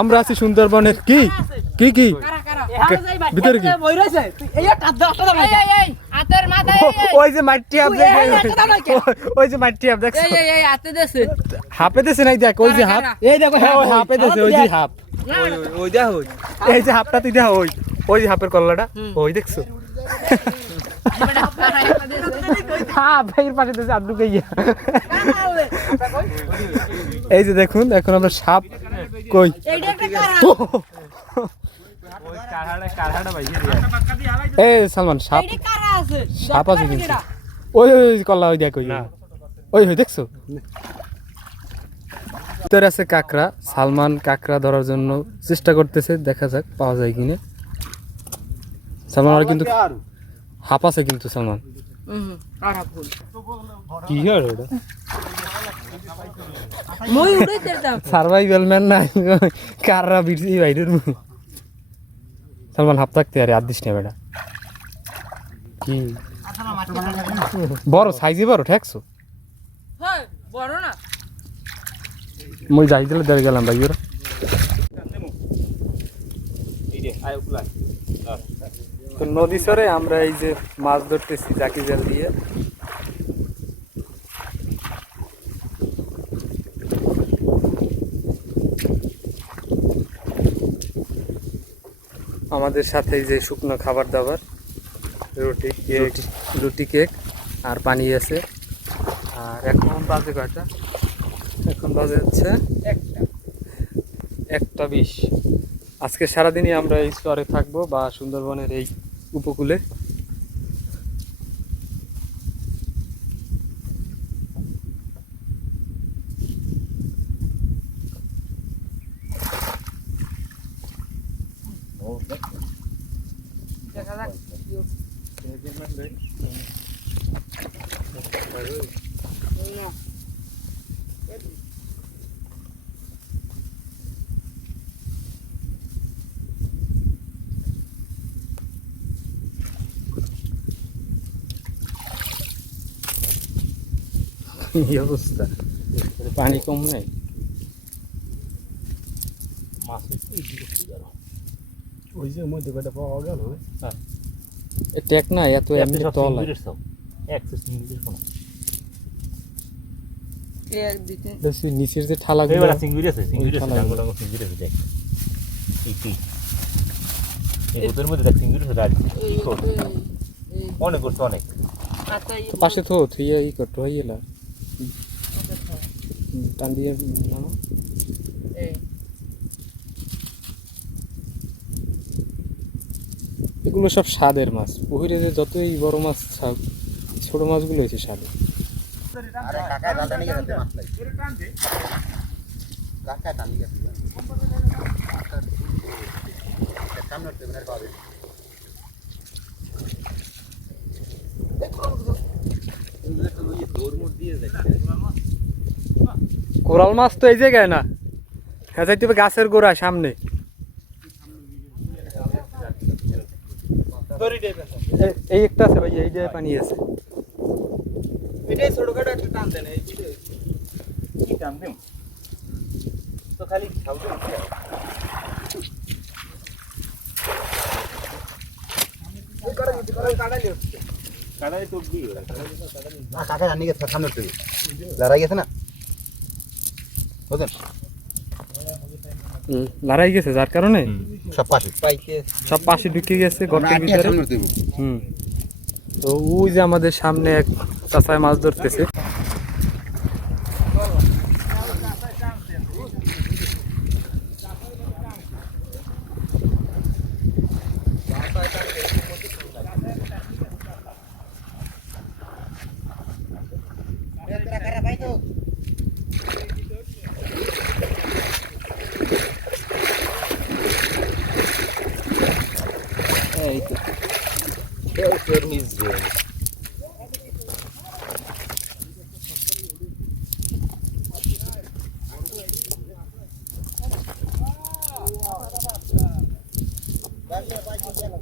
আমরা আছি সুন্দরবনের কি? কি কি? ভিতরে কি? ওই যে মাটি নাকি? ওই যে মাটি আপ দেখছ? এই এই এই হাতে দেছে হাপে দেছে নাই দেখ ওই যে হাপ। এই দেখো হ্যাঁ ওই হাপে দেছে ওই যে হাপ। ওই যা হই এই যে হাপটা তুই দেখ ওই। ওই যে হাপের কল্লাটা ওই দেখছ? হাপ এর পাশে দেছে আদু গইয়া এই যে দেখুন এখন আমরা সাপ কই? এই সালমান সাপ। এইটা কারা আছে সাপ আছে কিন্তু। ওই ওই ওই কল্লা ওই দেখ ওই ওই ওই দেখছ? ভিতরে আছে কাকড়া। সালমান কাকড়া ধরার জন্য চেষ্টা করতেছে দেখা যাক পাওয়া যায় কিনা। সালমান আর কিন্তু হাপ আছে কিন্তু সালমান। হুম কি হয় ওটা? মই উড়াইতে দাম। সার্ভাইভাল ম্যান নাই কাররা বিরছি বাইরের মুখ সালমান হাফ থাকতে আরে আর দিস না বেটা। কি? বড় সাইজে বড় ঠেকছো? হয় বড় না। মই যাই দিলে ধরে গেলাম ভাই ওরা। এই রে আয় কুলা তো নদী সরে আমরা এই যে মাছ ধরতেছি জাকি জাল দিয়ে। আমাদের সাথে এই যে শুকনো খাবার দাবার রুটি কেক রুটি। কেক আর পানি আছে। আর এখন বাজে কয়টা? এখন বাজে হচ্ছে একটা। বিশ। আজকে সারাদিনই আমরা এই স্তরে থাকব বা সুন্দরবনের এই উপকূলে দেখা যাক না এই অবস্থা? পানি কম নেই। মাছ ওই যে মধ্যে কয়টা পাওয়া গেল এ টেক না এত এমনি তল হয়। নিচের যে এই অনেক আচ্ছা পাশে তো থুইয়া ই করতো হইলা দিয়ে নামা এগুলো সব স্বাদের মাছ। পুকুরে যে যতই বড় মাছ থাক ছোট মাছগুলো হয়েছে স্বাদের আরে কাকায় কোরাল মাছ তো এই জায়গায় না। হ্যাঁ যাইতে হবে গাছের গোড়া সামনে। এই একটা আছে ভাই এই জায়গায় পানি আছে। এটাই ছোটখাটো একটা টান দেন এই কি টান দেন তো খালি খাও কাড়াই তো কি? নিয়ে সামনে টেবিল লড়াই গেছে না? বুঝলেন? লড়াই গেছে যার কারণে? সব পাশে। সব পাশে ঢুকে গেছে গর্তের ভিতরে। হুম। তো ওই যে আমাদের সামনে এক চাচায় মাছ ধরতেছে। Perfeito. Perfernizando. Vai levar aqui dela,